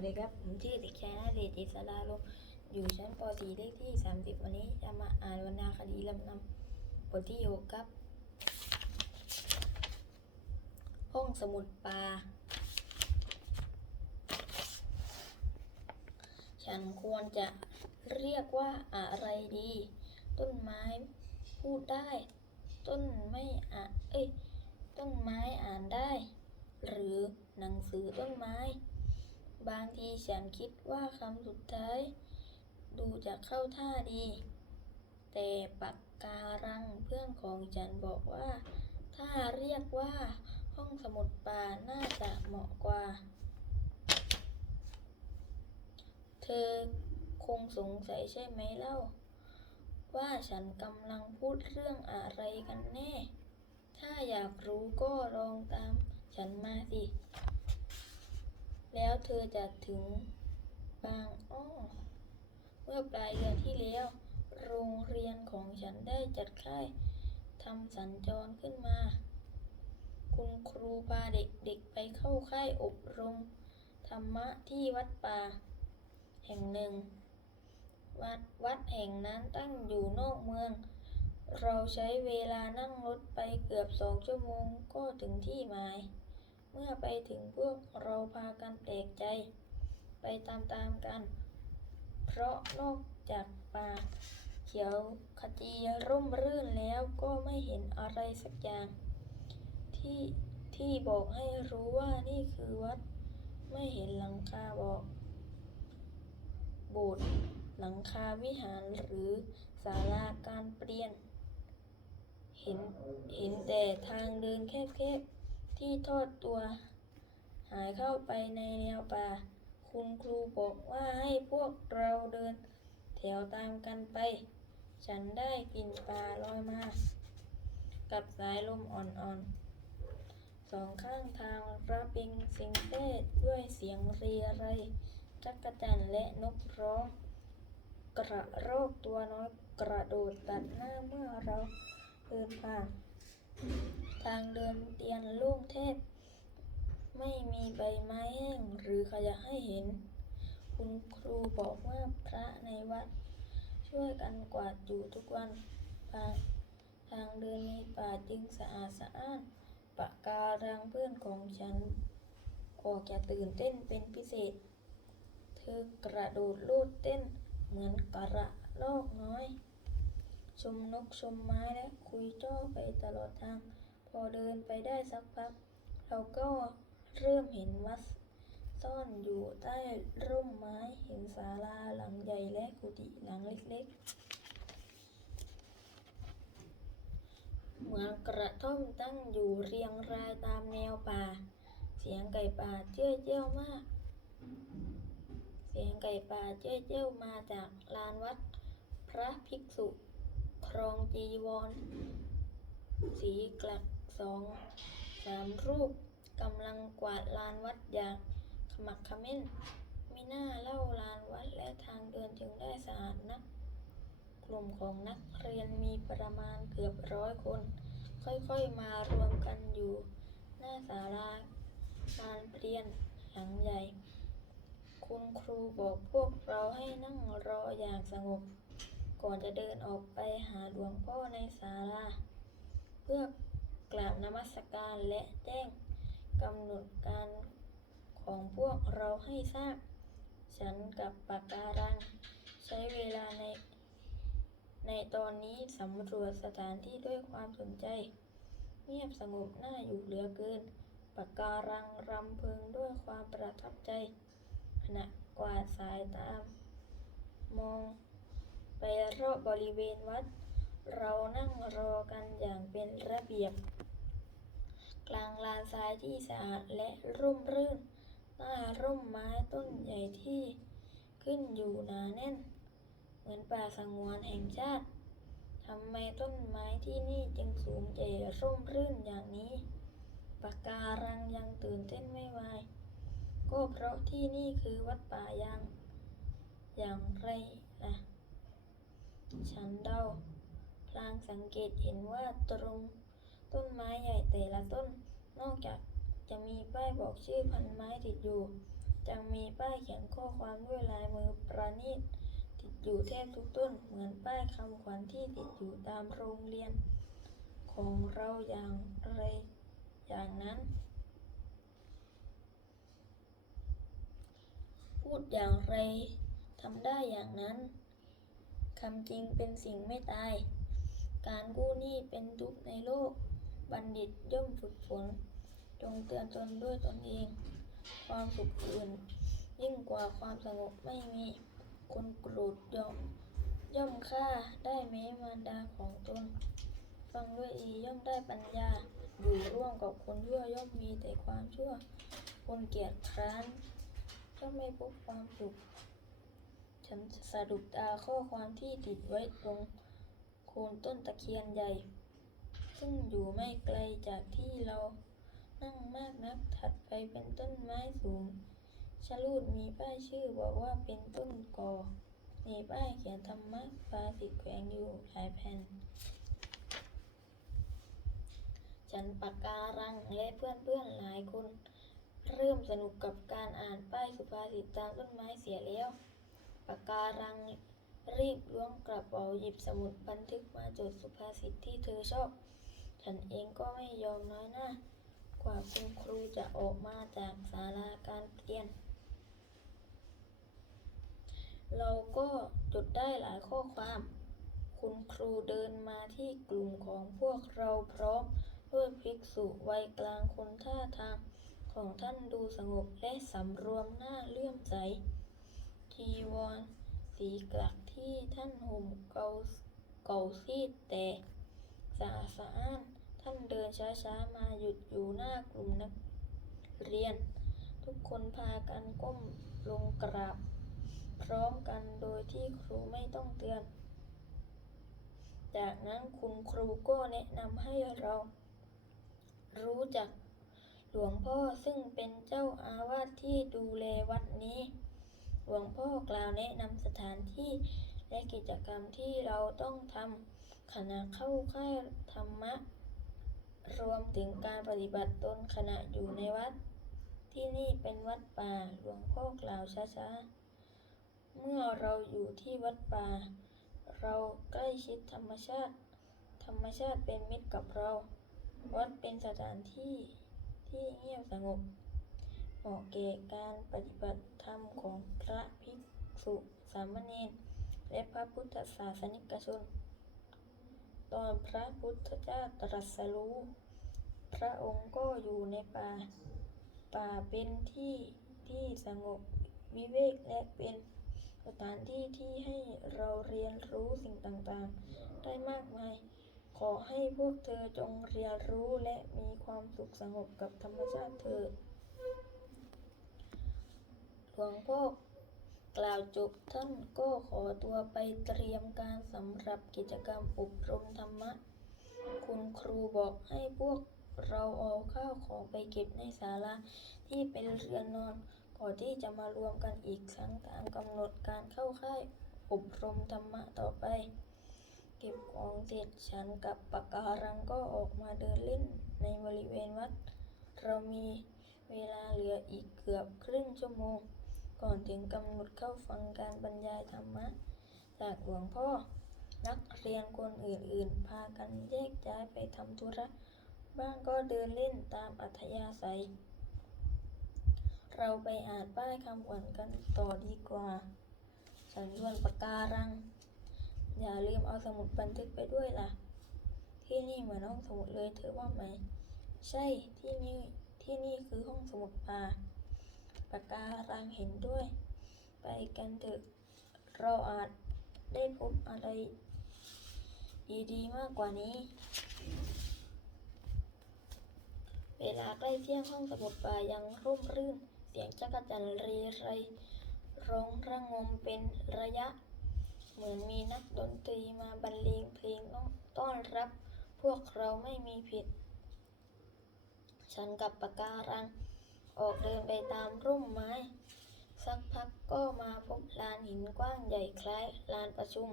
วัสดีครับ ผมชื่อเด็กชายนาเดชอิสราลมอยู่ชั้นป .4 เลขที่ 30 วันนี้จะมาอ่านวรรณคดีลำนำบทที่หกครับ ห้องสมุดป่าฉันควรจะเรียกว่าอะไรดี ต้นไม้พูดได้ ต้นไม่อะเอ้ย ต้นไม้อ่านได้ หรือหนังสือต้นไม้ บางทีฉันคิดว่าคำสุดท้าย ดูจะเข้าท่าดี แต่ปากการังเพื่อนของฉันบอกว่า ถ้าเรียกว่าห้องสมุดป่าน่าจะเหมาะกว่า เธอคงสงสัยใช่ไหมเล่า ว่าฉันกำลังพูดเรื่องอะไรกันแน่ ถ้าอยากรู้ก็ลองตามฉันมาสิ แล้วเธอจะถึงบางอ้อเมื่อปลายเดือนที่แล้ว โรงเรียนของฉันได้จัดค่ายทำสัญจรขึ้นมา คุณครูพาเด็กๆไปเข้าค่ายอบรมธรรมะที่วัดป่า แห่งหนึ่ง วัดวัดแห่งนั้นตั้งอยู่นอกเมือง เราใช้เวลานั่งรถไปเกือบสองชั่วโมงก็ถึงที่หมาย มื่อไปถึงพวกเราพากันแปลกใจ ไปตามๆกัน เพราะนอกจากป่าเขียวขจีร่มรื่นแล้วก็ไม่เห็นอะไรสักอย่าง ที่ที่บอกให้รู้ว่านี่คือวัด ไม่เห็นหลังคาบอกโบสถ์หลังคาวิหารหรือศาลาการเปลี่ยน เห็นเห็นแต่ทางเดินแคบๆ ที่ทอดตัว หายเข้าไปในแนวป่า คุณครูบอกว่าให้พวกเราเดิน แถวตามกันไป ฉันได้กลิ่นป่าลอยมา กับสายลมอ่อนๆ สองข้างทางระเบิงเสียงเต้ด้วยเสียงเรียไรจักรจันและนกร้องกระรอกตัวน้อยกระโดดตัดหน้าเมื่อเราเดินผ่านางเดินเตียนโล่งแทบ ไม่มีใบไม้แห้งหรือขยะให้เห็น คุณครูบอกว่าพระในวัด ช่วยกันกวาดอยู่ทุกวันทางทางเดินในป่าจึงสะอาดสะอ้านปะการังเพื่อนของฉัน ออกจะตื่นเต้นเป็นพิเศษ เธอกระโดดโลดเต้นเหมือนกระลอกน้อย ชมนกชมไม้และคุยจ้อไปตลอดทาง อเดินไปได้สักพัก เราก็เริ่มเห็นวัดซ่อนอยู่ใต้ร่มไม้เห็นศาลาหลังใหญ่และกุฏิหลังเล็กๆ เหมือนกระท่อมตั้งอยู่เรียงรายตามแนวป่า เสียงไก่ป่าเจ้ยเจ้ามาก เสียงไก่ป่าเจ้ยเจ้ามาจากลานวัด พระภิกษุ ครองจีวร สีกลัก สองสามรูปกำลังกวาดลานวัดอย่างขมักขม้นไม่น่าเล่าลานวัดและทางเดินจึงได้สะอาดนัก กลุ่มของนักเรียนมีประมาณเกือบร้อยคน ค่อยๆมารวมกันอยู่ หน้าศาลาการเปลี่ยนหลังใหญ่ คุณครูบอกพวกเราให้นั่งรออย่างสงบ ก่อนจะเดินออกไปหาหลวงพ่อในศาลาเพื่อ กราบนมัสการและแจ้งกำหนดการของพวกเราให้ทราบ ฉันกับปากการัง ใช้เวลาใน ในตอนนี้สำรวจสถานที่ด้วยความสนใจ เงียบสงบน่าอยู่เหลือเกิน ปากการังรำพึงด้วยความประทับใจขณะกวาดสายตาม มองไปรอบบริเวณวัด เรานั่งรอกันอย่างเป็นระเบียบ กลางลานทรายที่สะอาดและร่มรื่นใต้าร่มไม้ต้นใหญ่ที่ขึ้นอยู่หนาแน่น เหมือนป่าสงวนแห่งชาติทำไมต้นไม้ที่นี่จึงสูงใหญ่ร่มรื่นอย่างนี้ปาการังยังตื่นเต้นไม่ไหวก็เพราะที่นี่คือวัดป่ายางอย่างไรล่ะฉันเดา ลางสังเกตเห็นว่าตรงต้นไม้ใหญ่แต่ละต้น นอกจากจะมีป้ายบอกชื่อพันไม้ติดอยู่ยังมีป้ายเขียนข้อความด้วยลายมือประณีตติดอยู่แทบทุกต้น เหมือนป้ายคำขวัญที่ติดอยู่ตามโรงเรียน ของเราอย่างไรอย่างนั้น พูดอย่างไรทำได้อย่างนั้นคำจริงเป็นสิ่งไม่ตาย การกู้หนี้เป็นทุกข์ในโลก บัณฑิตย่อมฝึกฝน จงเตือนตนด้วยตนเอง ความสุขอื่น ยิ่งกว่าความสงบไม่มีคนโกรธย่อมย่อมฆ่าได้แม้มารดาของตน ฟังด้วยดีย่อมได้ปัญญา อยู่ร่วมกับคนชั่วย่อมมีแต่ความชั่ว คนเกียจคร้านย่อมไม่พบความสุขฉันสรุปตาข้อความที่ติดไว้ตรง คนต้นตะเคียนใหญ่ ซึ่งอยู่ไม่ไกลจากที่เรานั่งมากนักถัดไปเป็นต้นไม้สูงชะลูดมีป้ายชื่อบอกว่าเป็นต้นกอมีป้ายเขียนธรรมะปาสิแขวนอยู่หลายแผ่น ฉันปากการังและเพื่อนๆหลายคน เริ่มสนุกกับการอ่านป้ายสุภาษิตตามต้นไม้เสียแล้วปากการัง รีบล้วงกระเป๋าหยิบสมุดบันทึกมาจดสุภาษิตที่เธอชอบ ฉันเองก็ไม่ยอมน้อยหน้ากว่าคุณครูจะออกมาจากศาลาการเรียน เราก็จดได้หลายข้อความ คุณครูเดินมาที่กลุ่มของพวกเราพร้อมด้วยภิกษุวัยกลางคนท่าทางของท่านดูสงบและสำรวมหน้าเลื่อมใสจีวรสีกลัก ที่ท่านห่มเกาเก่าซีดแต่สะอาดสะอ้านท่านเดินช้าๆมาหยุดอยู่หน้ากลุ่มนักเรียน ทุกคนพากันก้มลงกราบ พร้อมกันโดยที่ครูไม่ต้องเตือน จากนั้นคุณครูก็แนะนำให้เรารู้จักหลวงพ่อซึ่งเป็นเจ้าอาวาสที่ดูแลวัดนี้ หลวงพ่อกล่าวแนะนำสถานที่และกิจกรรมที่เราต้องทำขณะเข้าค่ายธรรมะ รวมถึงการปฏิบัติตนขณะอยู่ในวัด ที่นี่เป็นวัดป่าหลวงพ่อกล่าวช้าๆ เมื่อเราอยู่ที่วัดป่า เราใกล้ชิดธรรมชาติ ธรรมชาติเป็นมิตรกับเรา วัดเป็นสถานที่ที่เงียบสงบ เหมาะแก่การปฏิบัติธรรมของพระภิกษุสามเณรและพระพุทธศาสนิกชน ตอนพระพุทธเจ้าตรัสรู้ พระองค์ก็อยู่ในป่า ป่าเป็นที่ที่สงบวิเวกและเป็นสถานที่ที่ให้เราเรียนรู้สิ่งต่างๆ ได้มากมาย ขอให้พวกเธอจงเรียนรู้และมีความสุขสงบกับธรรมชาติเถิด หลวงพ่อกล่าวจบท่านก็ขอตัวไปเตรียมการสำหรับกิจกรรมอบรมธรรมะ คุณครูบอกให้พวกเราเอาข้าวของไปเก็บในศาลาที่เป็นเรือนนอนก่อนที่จะมารวมกันอีกครั้งตามกำหนดการเข้าค่ายอบรมธรรมะต่อไป เก็บของเสร็จฉันกับปากการังก็ออกมาเดินเล่นในบริเวณวัด เรามีเวลาเหลืออีกเกือบครึ่งชั่วโมง ก่อนถึงกำหนดเข้าฟังการบรรยายธรรมะ จากหลวงพ่อ นักเรียนคนอื่นๆ พากันแยกย้ายไปทำธุระ บ้างก็เดินเล่นตามอัธยาศัย เราไปอ่านป้ายคำขวัญกันต่อดีกว่าฉันชวนปากการัง อย่าลืมเอาสมุดบันทึกไปด้วยล่ะ ที่นี่เหมือนห้องสมุดเลยเธอว่าไหม ใช่ที่นี่ที่นี่คือห้องสมุดป่า ปากการังเห็นด้วย ไปกันเถอะเราอาจได้พบอะไรดีๆมากกว่านี้ เวลาใกล้เที่ยงห้องสมุดป่ายังร่มรื่น เสียงจักรจันทร์รีไรร้องระงมเป็นระยะ เหมือนมีนักดนตรีมาบรรเลงเพลงต้อนรับ พวกเราไม่มีผิด ฉันกับปากการัง ออกเดินไปตามร่มไม้ สักพักก็มาพบลานหินกว้างใหญ่คล้ายลานประชุม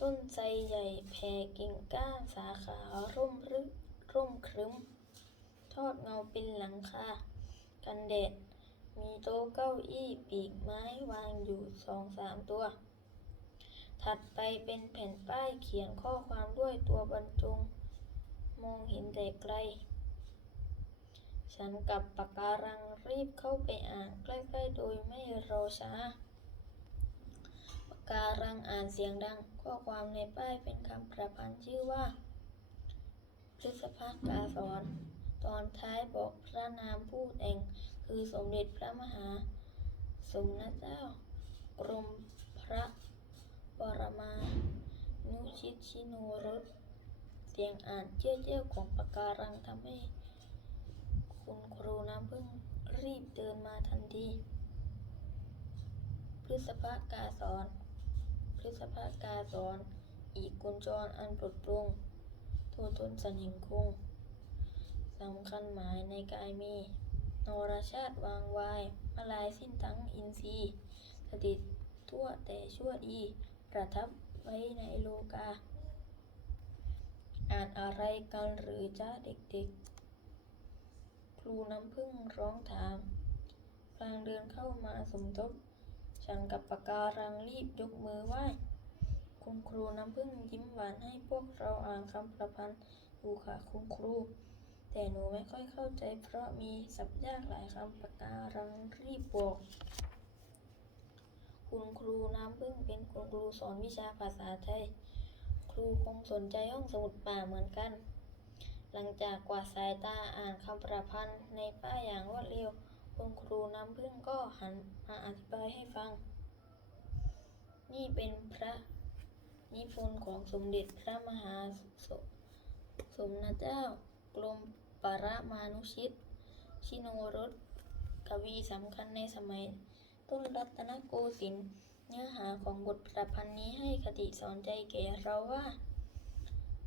ต้นไทรใหญ่แผ่กิ่งก้านสาขาร่มรึร่มครึ้ม ทอดเงาเป็นหลังคากันแดด มีโต๊ะเก้าอี้ปีกไม้วางอยู่สองสามตัว ถัดไปเป็นแผ่นป้ายเขียนข้อความด้วยตัวบรรจง มองเห็นแต่ไกล ฉันกับปากการังรีบเข้าไปอ่านใกล้ๆโดยไม่รอช้าปากการังอ่านเสียงดัง ข้อความในป้ายเป็นคำประพันธ์ชื่อว่า พฤษภกาสอน ตอนท้ายบอกพระนามผู้แต่ง คือสมเด็จพระมหา สมณเจ้า กรมพระปรมานุชิตชิโนรส เสียงอ่านเจี้ยวเจี้ยวๆของปากการังทำให้ คุณครูน้ำพึ่งรีบเดินมาทันที พฤษภากาสอน พฤษภากาสอน อีกกุญจรอันปลดปรุงตัวตนสันหิงคงสำคัญหมายในกายมีนรชาติวางวายมาลายสิ้นทั้งอินทรีย์สถิตทั่วแต่ชั่วดี ประทับไว้ในโลกา อ่านอะไรกันหรือจ้าเด็กๆ รูน้ำพึ่งร้องถาม พลางเดินเข้ามาสมทบ ฉันกับปากการังรีบยกมือไหว้ คุณครูน้ำพึ่งยิ้มหวานให้พวกเราอ่านคำประพันธ์อยู่ค่ะคุณครู แต่หนูไม่ค่อยเข้าใจเพราะมีศัพท์ยากหลายคำปากการังรีบบอกคุณครูน้ำพึ่งเป็นคุณครูสอนวิชาภาษาไทย ครูคงสนใจห้องสมุดป่าเหมือนกัน หลังจากกวาดสายตาอ่านคำประพันธ์ในป้ายอย่างรวดเร็ว คุณครูน้ำพึ่งก็หันมาอธิบายให้ฟัง นี่เป็นพระนิพนธ์ของสมเด็จพระมหาสสมณเจ้ากรมปรมานุชิต ชิโนรสกวีสำคัญในสมัย ต้นรัตนโกสินทร์เนื้อหาของบทประพันธ์นี้ให้คติสอนใจแก่เราว่า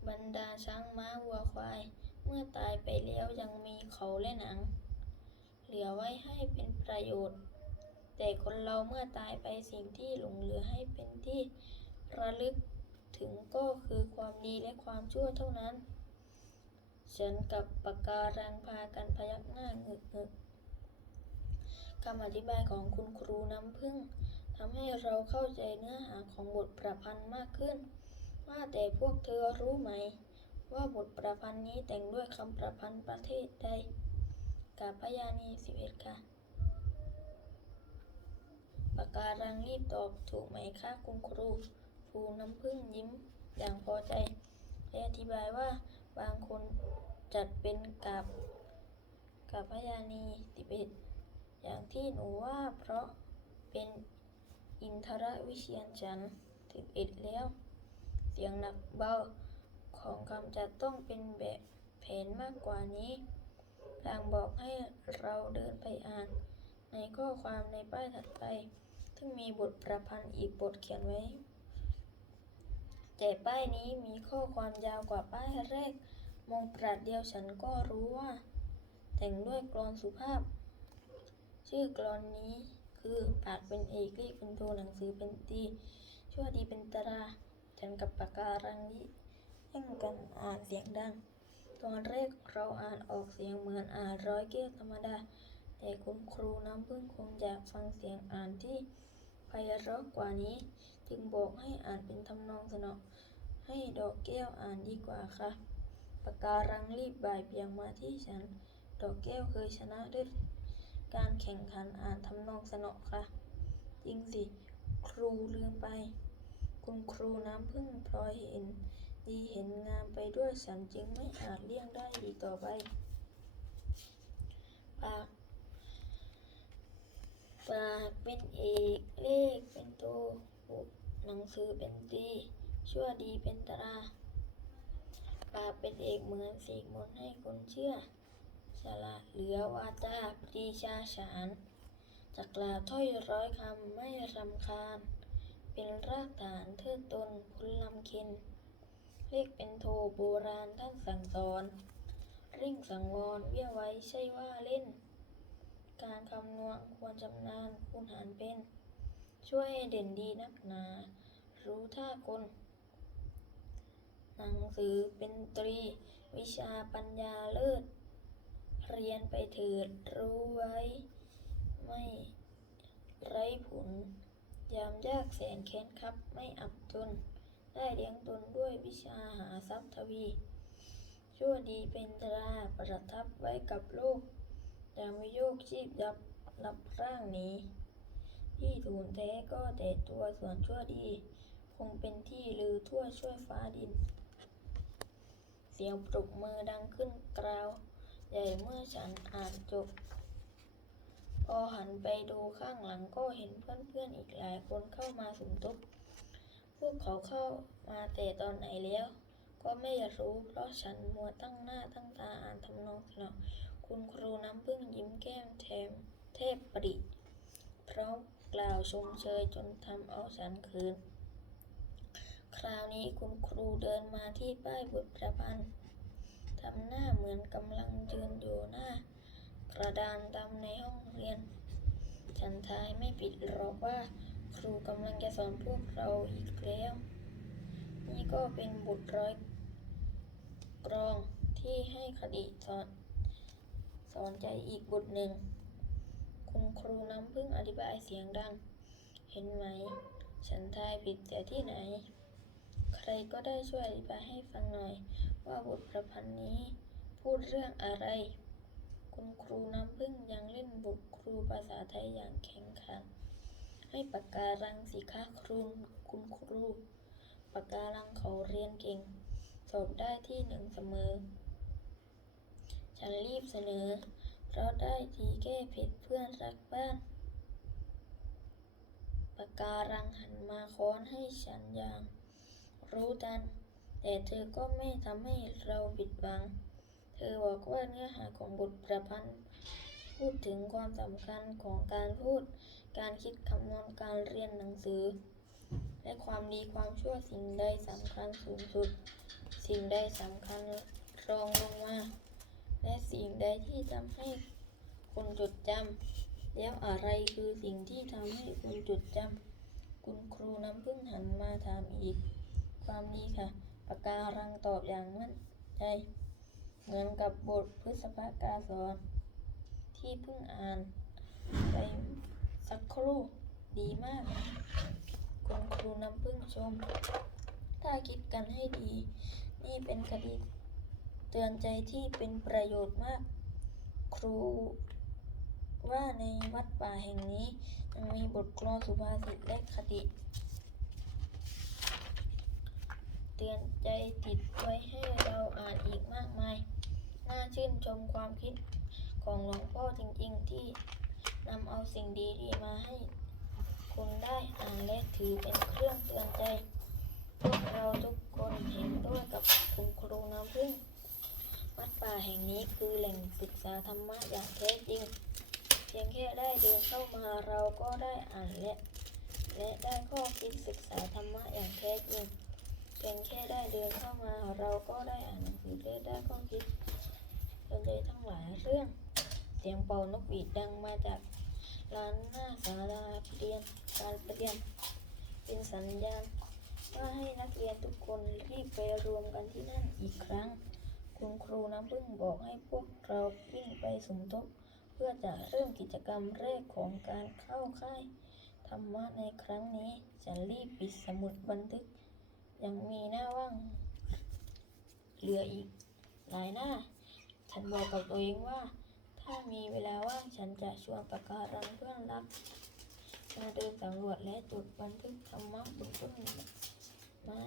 บรรดาช้างม้าวัวควาย เมื่อตายไปแล้วยังมีเขาและหนัง เหลือไว้ให้เป็นประโยชน์ แต่คนเราเมื่อตายไปสิ่งที่หลงเหลือให้เป็นที่ระลึกถึงก็คือความดีและความชั่วเท่านั้น ฉันกับปากการังพากันพยักหน้าเงึกเงึกคำอธิบายของคุณครูน้ำพึ่งทำให้เราเข้าใจเนื้อหาของบทประพันธ์มากขึ้น ว่าแต่พวกเธอรู้ไหม ว่าบทประพันธ์นี้แต่งด้วยคำประพันธ์ประเทศใดกับพยานีสิบเอ็ดค่ะปากการังรีบตอบถูกไหมคะคุณครูครูน้ำพึ่งยิ้มอย่างพอใจและอธิบายว่าบางคนจัดเป็นกับกับพยานีสิบเอ็ดอย่างที่หนูว่าเพราะเป็นอินทรวิเชียนฉันสิบเอ็ดแล้ว สียงหนักเบาของคำจัดต้องเป็นแบบแผนมากกว่านี้พลางบอกให้เราเดินไปอ่าน ในข้อความในป้ายถัดไป ซึ่งมีบทประพันธ์อีกบทเขียนไว้ แต่ป้ายนี้มีข้อความยาวกว่าป้ายแรก มองปราดเดียวฉันก็รู้ว่า แต่งด้วยกลอนสุภาพ ชื่อกลอนนี้คือปากเป็นเอกเลขเป็นโทหนังสือเป็นตีชั่วดีเป็นตรา ฉันกับปากการังนี้แย่งกันอ่านเสียงดัง ตอนแรกเราอ่านออกเสียงเหมือนอ่านร้อยแก้วธรรมดา แต่คุณครูน้ำพึ่งคงอยากฟังเสียงอ่านที่ไพเราะกว่านี้ จึงบอกให้อ่านเป็นทำนองสนอให้ดอกแก้วอ่านดีกว่าค่ะปากการังรีบบ่ายเบียงมาที่ฉัน ดอกแก้วเคยชนะด้วยการแข่งขันอ่านทำนองสนอค่ะ จริงสิ ครูลืมไป คุณครูน้ำพึ่งพลอยเห็น ดีเห็นงามไปด้วยฉันจึงไม่อาจเลี่ยงได้อีกต่อไป ปาก ปากเป็นเอกเลขเป็นโตหนังสือเป็นตีชั่วดีเป็นตรา ปากเป็นเอกเหมือนสีกมนต์ให้คนเชื่อฉลาเหลือวาจาปรีชาฉานจักลาถ้อยร้อยคำไม่รำคาญ เป็นรากฐานเทิดตนพุนลำเค็นเลขเป็นโทโบราณท่านสั่งสอนริ่งสังวรเวี่ยไว้ใช่ว่าเล่น การคำนวณควรจำนานคูณหารเป็น ช่วยให้เด่นดีนักหนา รู้ท่ากล หนังสือเป็นตรี วิชาปัญญาเลิศ เรียนไปเถิดรู้ไว้ ไม่ ยามยากแสนแค้นครับไม่อับจน ได้เลี้ยงตนด้วยวิชาหาทรัพย์ทวี ชั่วดีเป็นตราประทับไว้กับโลกยามวิโยกชีพยับรับร่างนี้ ที่ถูนแท้ก็แต่ตัวส่วนชั่วดี คงเป็นที่ลือทั่วช่วยฟ้าดิน เสียงปรบมือดังขึ้นกราว ใหญ่เมื่อฉันอ่านจบ พอหันไปดูข้างหลังก็เห็นเพื่อนๆอีกหลายคนเข้ามาสมทบ พวกเขาเข้ามาแต่ตอนไหนแล้ว ก็ไม่รู้ เพราะฉันมัวตั้งหน้าตั้งตาอ่านทำนองสนอคุณครูน้ำพึ่งยิ้มแก้มแถมเทพปริพร้อมกล่าวชมเชยจนทำเอาฉันคืน คราวนี้คุณครูเดินมาที่ป้ายบทประพันธ์ทำหน้าเหมือนกำลังยืนอยู่หน้า กระดานดำในห้องเรียน ฉันทายไม่ผิดหรอกว่าครูกำลังจะสอนพวกเราอีกแล้ว นี่ก็เป็นบทร้อยกรองที่ให้คดีสอน สอนใจอีกบทหนึ่ง คุณครูน้ำพึ่งอธิบายเสียงดัง เห็นไหม ฉันทายผิดแต่ที่ไหน ใครก็ได้ช่วยอธิบายให้ฟังหน่อย ว่าบทประพันธ์นี้พูดเรื่องอะไร คุณครูน้ำพึ่งยังเล่นบทครูภาษาไทยอย่างแข็งขัน ให้ปากการังสิคะครูคุณครู ปากการังเขาเรียนเก่ง สอบได้ที่หนึ่งเสมอ ฉันรีบเสนอ เพราะได้ทีแก้เผ็ดเพื่อนรักบ้านปากการังหันมาค้อนให้ฉันอย่าง รู้ทัน แต่เธอก็ไม่ทำให้เราผิดหวัง เธอบอกว่าเนื้อหาของบทประพันธ์ พูดถึงความสำคัญของการพูด การคิดคำนวณการเรียนหนังสือ และความดีความชั่วสิ่งใดสำคัญสูงสุด สิ่งใดสำคัญรองลงมา และสิ่งใดที่ทำให้คนจดจำแล้วอะไรคือสิ่งที่ทำให้คนจดจำคุณครูน้ำพึ่งหันมาถามอีก ความดีค่ะปากการังตอบอย่างมั่นใจ เหมือนกับบทพฤษภากาสอนที่เพิ่งอ่านไปสักครู่ดีมาก คุณครูน้ำพึ่งชม ถ้าคิดกันให้ดี นี่เป็นคดีเตือนใจที่เป็นประโยชน์มาก ครูว่าในวัดป่าแห่งนี้ยังมีบทกลอนสุภาษิตและคติ เตือนใจติดไว้ให้เราอ่านอีกมากมาย น่าชื่นชมความคิดของหลวงพ่อจริงๆ ที่นำเอาสิ่งดีๆมาให้คุณได้อ่านและถือเป็นเครื่องเตือนใจ พวกเราทุกคนเห็นด้วยกับคุณครูน้ำพึ่งวัดป่าแห่งนี้คือแหล่งศึกษาธรรมะอย่างแท้จริง เพียงแค่ได้เดินเข้ามาเราก็ได้อ่านและและได้ข้อคิดศึกษาธรรมะอย่างแท้จริงเพียงแค่ได้เดินเข้ามาเราก็ได้อ่านหนังสือและได้ข้อคิด เตือนใจทั้งหลายเรื่อง เสียงเป่านกหวีดดังมาจากลานหน้าศาลาเรียนการเรียน เป็นสัญญาณว่าให้นักเรียนทุกคนรีบไปรวมกันที่นั่นอีกครั้ง คุณครูน้ำพึ่งบอกให้พวกเราวิ่งไปสมทบ เพื่อจะเริ่มกิจกรรมแรกของการเข้าค่ายธรรมะในครั้งนี้ฉันรีบปิดสมุดบันทึก ยังมีหน้าว่าง เหลืออีกหลายหน้า ฉันบอกกับตัวเองว่า ถ้ามีเวลาว่างฉันจะชวนปากการังเพื่อนรักมาเดินสำรวจและจดบันทึกธรรมะบนต้นไม้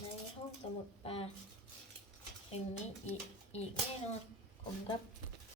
ในห้องสมุดป่าแห่งนี้อีกอีกแน่นอนผมครับ